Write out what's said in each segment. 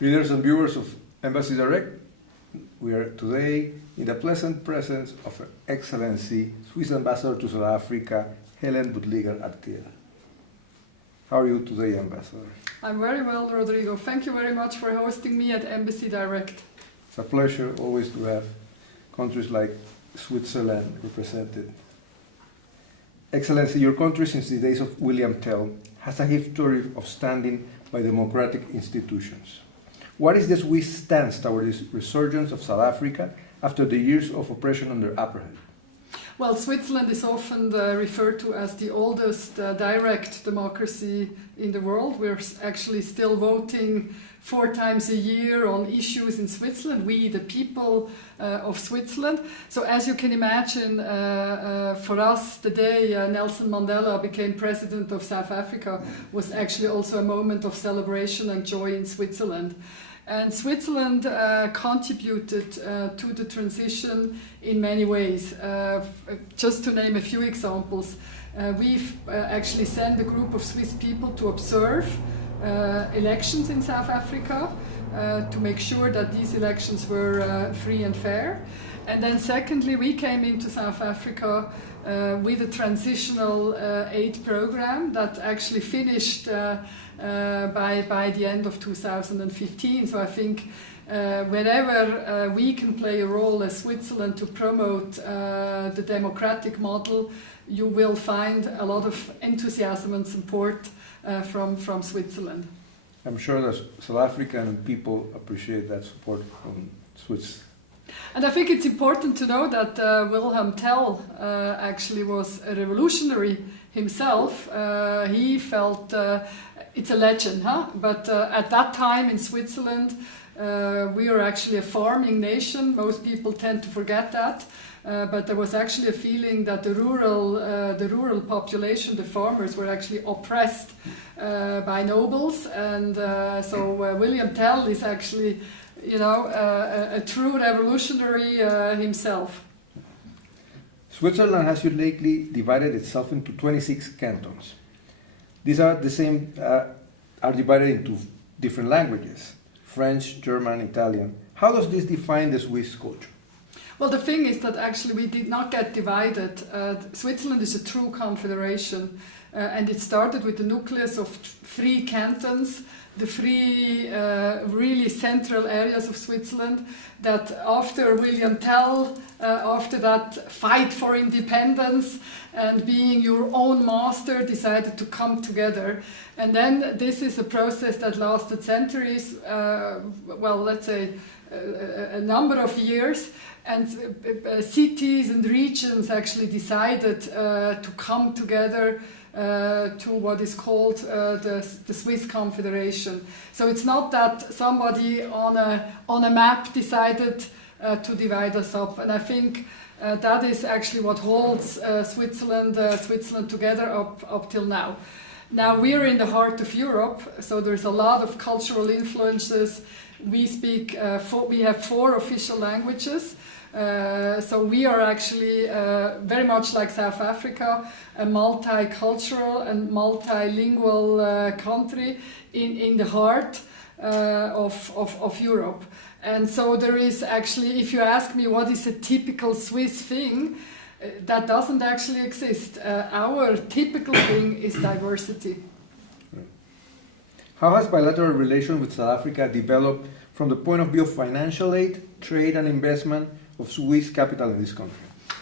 Readers and viewers of Embassy Direct, we are today in the pleasant presence of Her Excellency, Swiss Ambassador to South Africa, Helene Budliger Artieda. How are you today, Ambassador? I'm very well, Rodrigo. Thank you very much for hosting me at Embassy Direct. It's a pleasure always to have countries like Switzerland represented. Excellency, your country since the days of William Tell has a history of standing by democratic institutions. What is the Swiss stance toward this resurgence of South Africa after the years of oppression under apartheid? Well, Switzerland is often referred to as the oldest direct democracy in the world. We're actually still voting 4 times a year on issues in Switzerland, we the people of Switzerland. So as you can imagine, for us the day Nelson Mandela became president of South Africa was actually also a moment of celebration and joy in Switzerland. And Switzerland contributed to the transition in many ways. Just to name a few examples, we've actually sent a group of Swiss people to observe elections in South Africa to make sure that these elections were free and fair. And then secondly, we came into South Africa with a transitional aid program that actually finished by the end of 2015. So I think wherever we can play a role as Switzerland to promote the democratic model, you will find a lot of enthusiasm and support from Switzerland. I'm sure that South African people appreciate that support from Swiss. And I think it's important to know that Wilhelm Tell actually was a revolutionary himself. He felt, it's a legend, huh? But at that time in Switzerland, we were actually a farming nation. Most people tend to forget that. But there was actually a feeling that the rural population, the farmers, were actually oppressed by nobles. And so William Tell is actually, you know, a true revolutionary himself. Switzerland has uniquely divided itself into 26 cantons. These are are divided into different languages: French, German, Italian. How does this define the Swiss culture? Well, the thing is that actually we did not get divided. Switzerland is a true confederation, and it started with the nucleus of 3 cantons, the 3 really central areas of Switzerland that after William Tell, after that fight for independence and being your own master, decided to come together. And then this is a process that lasted centuries, well, let's say a number of years. And cities and regions actually decided to come together to what is called the Swiss Confederation. So it's not that somebody on a map decided to divide us up. And I think that is actually what holds Switzerland together up till now. Now we're in the heart of Europe, so there's a lot of cultural influences. We speak, we have 4 official languages. So we are actually very much like South Africa, a multicultural and multilingual country in the heart of Europe. And so there is actually, if you ask me what is a typical Swiss thing, that doesn't actually exist. Our typical thing is diversity. How has bilateral relations with South Africa developed from the point of view of financial aid, trade and investment of Swiss capital in this country?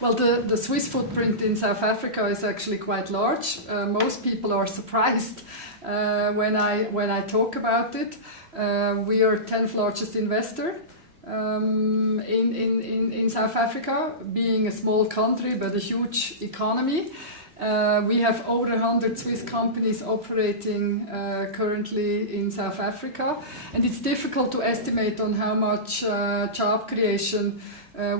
Well, the Swiss footprint in South Africa is actually quite large. Most people are surprised when I talk about it. We are 10th largest investor in South Africa, being a small country but a huge economy. We have over 100 Swiss companies operating currently in South Africa, and it's difficult to estimate on how much job creation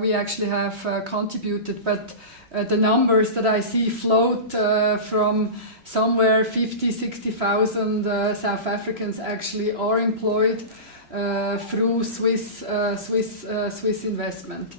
we actually have contributed, but the numbers that I see float from somewhere 50,000–60,000 South Africans actually are employed through Swiss investment.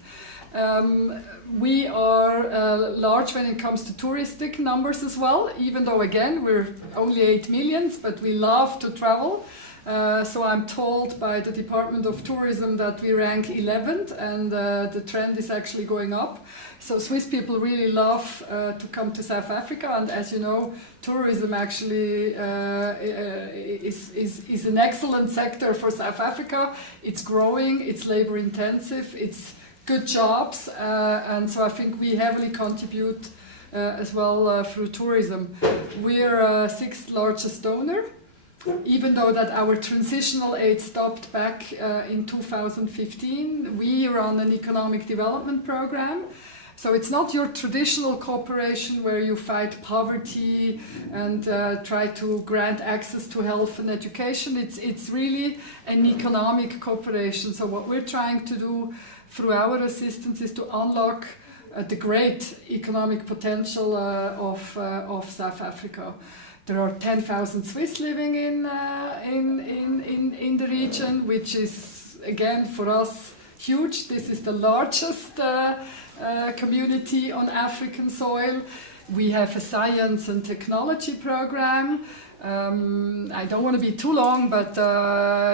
We are large when it comes to touristic numbers as well, even though again we're only 8 million, but we love to travel. So I'm told by the Department of Tourism that we rank 11th, and the trend is actually going up. So Swiss people really love to come to South Africa, and as you know, tourism actually is an excellent sector for South Africa. It's growing, it's labor intensive, it's good jobs, and so I think we heavily contribute as well through tourism. We're sixth largest donor, even though that our transitional aid stopped back in 2015. We run an economic development program. So it's not your traditional cooperation where you fight poverty and try to grant access to health and education. It's really an economic cooperation. So what we're trying to do through our assistance is to unlock the great economic potential of South Africa. There are 10,000 Swiss living in the region, which is again for us huge. This is the largest community on African soil. We have a science and technology program. I don't want to be too long, but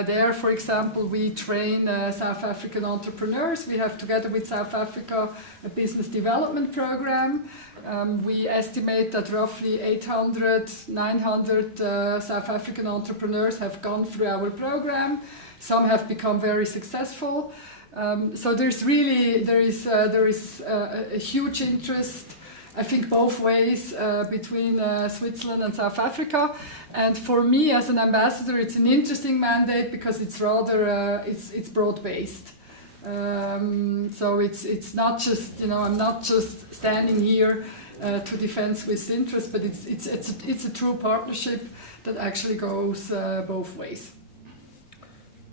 there, for example, we train South African entrepreneurs. We have, together with South Africa, a business development program. We estimate that roughly 800, 900 South African entrepreneurs have gone through our program. Some have become very successful. So there is a huge interest, I think, both ways between Switzerland and South Africa. And for me as an ambassador, it's an interesting mandate because it's rather it's broad-based. So it's not just, you know, I'm not just standing here to defend Swiss interests, but it's a true partnership that actually goes both ways.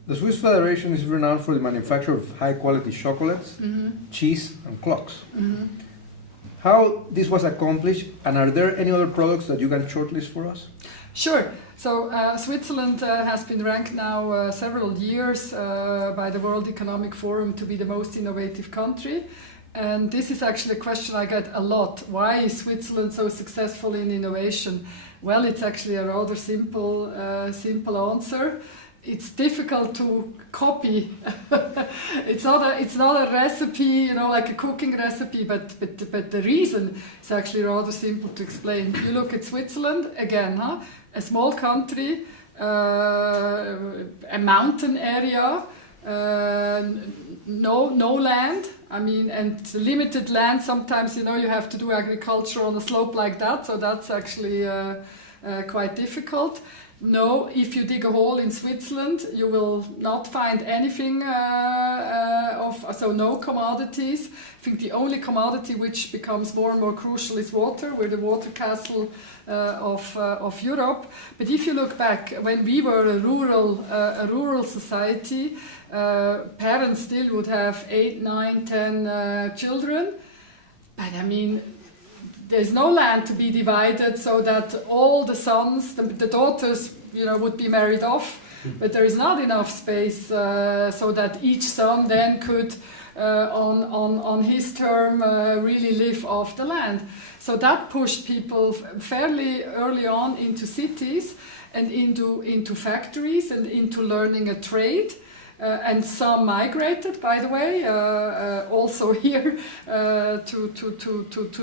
The Swiss Federation is renowned for the manufacture of high-quality chocolates, cheese, and clocks. How this was accomplished, and are there any other products that you can shortlist for us? Sure. So Switzerland has been ranked now several years by the World Economic Forum to be the most innovative country. And this is actually a question I get a lot. Why is Switzerland so successful in innovation? Well, it's actually a rather simple answer. It's difficult to copy. It's not a recipe, you know, like a cooking recipe, but the reason is actually rather simple to explain. You look at Switzerland again, a small country, a mountain area, no land. I mean, and limited land. Sometimes, you know, you have to do agriculture on a slope like that, so that's actually quite difficult. No, if you dig a hole in Switzerland, you will not find anything so no commodities. I think the only commodity which becomes more and more crucial is water. We're the water castle of Europe. But if you look back, when we were a rural society, parents still would have 8, 9, 10 children. But I mean, there's no land to be divided so that all the sons, the daughters, you know, would be married off. But there is not enough space so that each son then could, on his term, really live off the land. So that pushed people fairly early on into cities and into factories and into learning a trade. And some migrated, by the way, also here to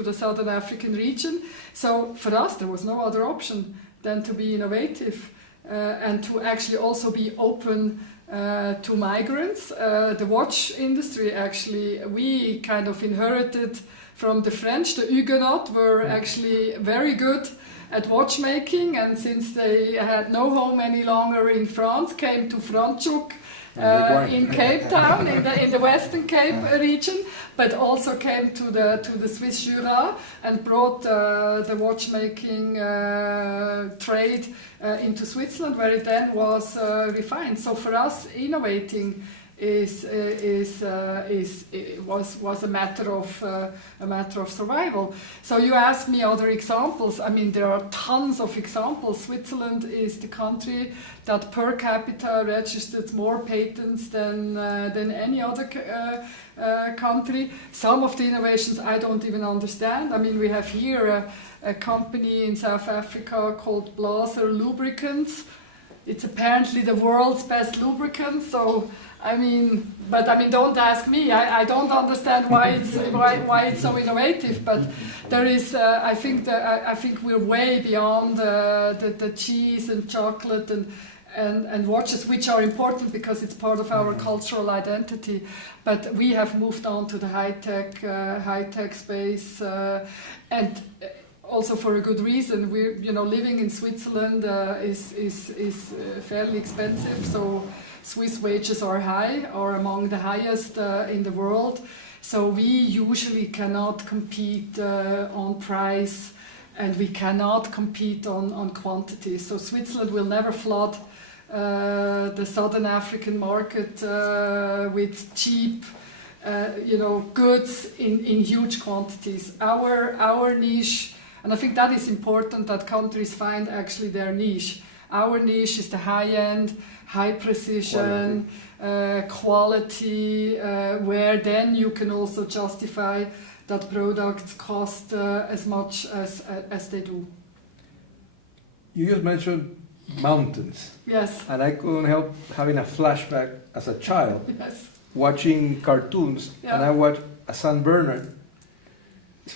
the Southern African region. So for us, there was no other option than to be innovative and to actually also be open to migrants. The watch industry, actually, we kind of inherited from the French. The Huguenots were actually very good at watchmaking, and since they had no home any longer in France, came to Franschhoek. In Cape Town, in the Western Cape region, but also came to the Swiss Jura and brought the watchmaking trade into Switzerland, where it then was refined. So for us, innovating was a matter of survival. So you asked me other examples. I mean, there are tons of examples. Switzerland is the country that per capita registered more patents than any other country. Some of the innovations I don't even understand. I mean, we have here a company in South Africa called Blaser Lubricants. it's apparently the world's best lubricant. So don't ask me. I don't understand why it's so innovative. But there is, I think we're way beyond the cheese and chocolate and watches, which are important because it's part of our cultural identity. But we have moved on to the high tech space, and also for a good reason. We're living in Switzerland is fairly expensive, so Swiss wages are high, are among the highest in the world. So we usually cannot compete on price, and we cannot compete on quantity. So Switzerland will never flood the Southern African market with cheap, goods in huge quantities. Our niche, and I think that is important that countries find actually their niche. Our niche is the high end, high precision, quality, where then you can also justify that products cost as much as they do. You just mentioned mountains. Yes. And I couldn't help having a flashback as a child, Yes. watching cartoons, and I watched a San Bernard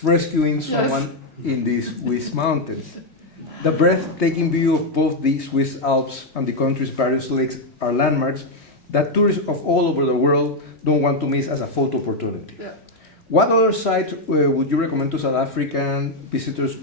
rescuing someone in these Swiss mountains. The breathtaking view of both the Swiss Alps and the country's various lakes are landmarks that tourists of all over the world don't want to miss as a photo opportunity. Yeah. What other sites would you recommend to South African visitors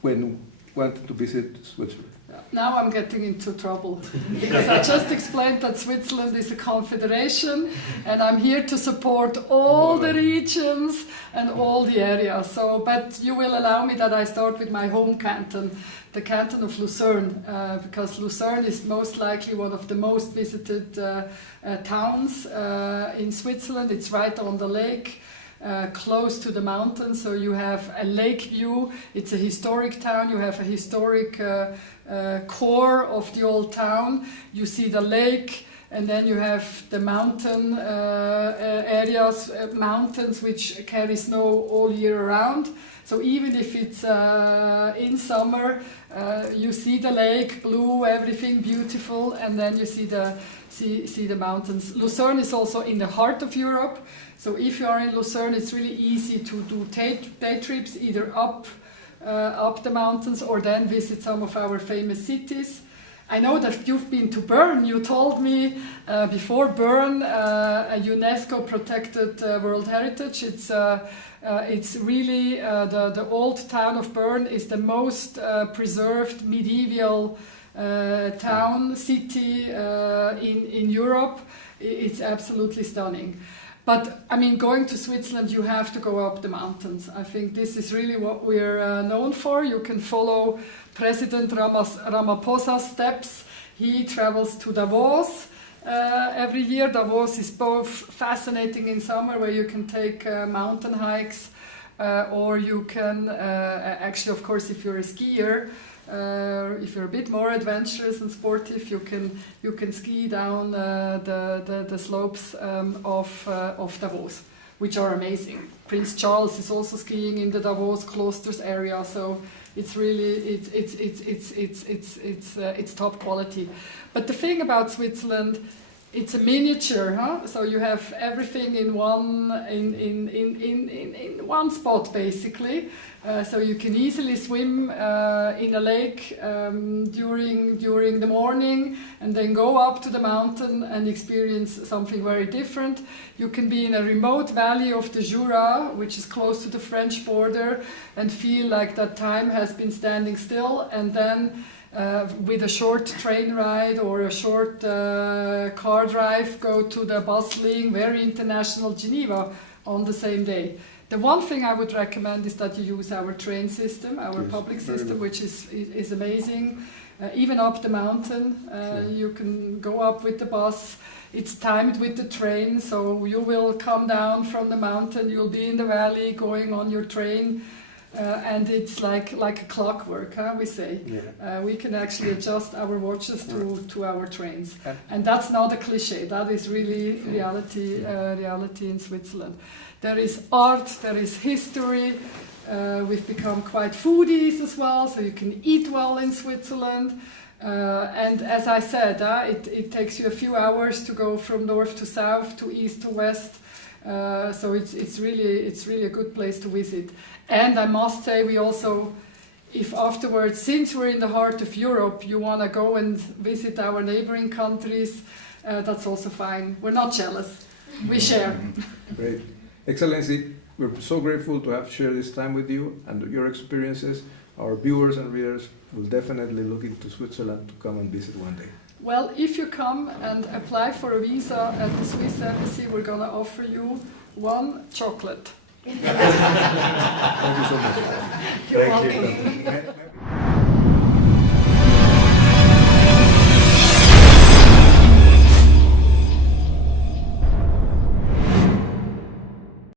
when wanting to visit Switzerland? Now I'm getting into trouble because I just explained that Switzerland is a confederation and I'm here to support all the regions and all the areas. So, but you will allow me that I start with my home canton, the canton of Lucerne, because Lucerne is most likely one of the most visited towns in Switzerland. It's right on the lake. Close to the mountains, so you have a lake view. It's a historic town. You have a historic core of the old town. You see the lake, and then you have the mountain areas, mountains which carry snow all year round. So even if it's in summer, you see the lake, blue, everything beautiful, and then you see the mountains. Lucerne is also in the heart of Europe. So if you are in Lucerne, it's really easy to do day trips, either up the mountains or then visit some of our famous cities. I know that you've been to Bern. You told me before Bern, a UNESCO protected World Heritage. It's really the old town of Bern is the most preserved medieval city in Europe. It's absolutely stunning. But I mean, going to Switzerland, you have to go up the mountains. I think this is really what we're known for. You can follow President Ramaphosa's steps. He travels to Davos every year. Davos is both fascinating in summer, where you can take mountain hikes, or you can actually, of course, if you're a skier, if you're a bit more adventurous and sportive, you can ski down the slopes of Davos, which are amazing. Prince Charles is also skiing in the Davos Cloisters area, so it's really it's top quality. But the thing about Switzerland, it's a miniature, huh? So you have everything in one spot basically. So you can easily swim in a lake during the morning and then go up to the mountain and experience something very different. You can be in a remote valley of the Jura, which is close to the French border, and feel like that time has been standing still, and then with a short train ride or a short car drive, go to the bustling, very international Geneva on the same day. The one thing I would recommend is that you use our train system, our public system, which is amazing. Even up the mountain, you can go up with the bus. It's timed with the train, so you will come down from the mountain, you'll be in the valley going on your train. And it's like a clockwork, huh, we say. Yeah. We can actually adjust our watches to our trains. And that's not a cliche, that is really reality in Switzerland. There is art, there is history, we've become quite foodies as well, so you can eat well in Switzerland. And as I said, it takes you a few hours to go from north to south, to east to west. So it's really a good place to visit. And I must say, we also, if afterwards, since we're in the heart of Europe, you want to go and visit our neighboring countries, that's also fine. We're not jealous. We share. Great. Excellency, we're so grateful to have shared this time with you and your experiences. Our viewers and readers will definitely look into Switzerland to come and visit one day. Well, if you come and apply for a visa at the Swiss Embassy, we're going to offer you 1 chocolate. Thank you so much. You're welcome.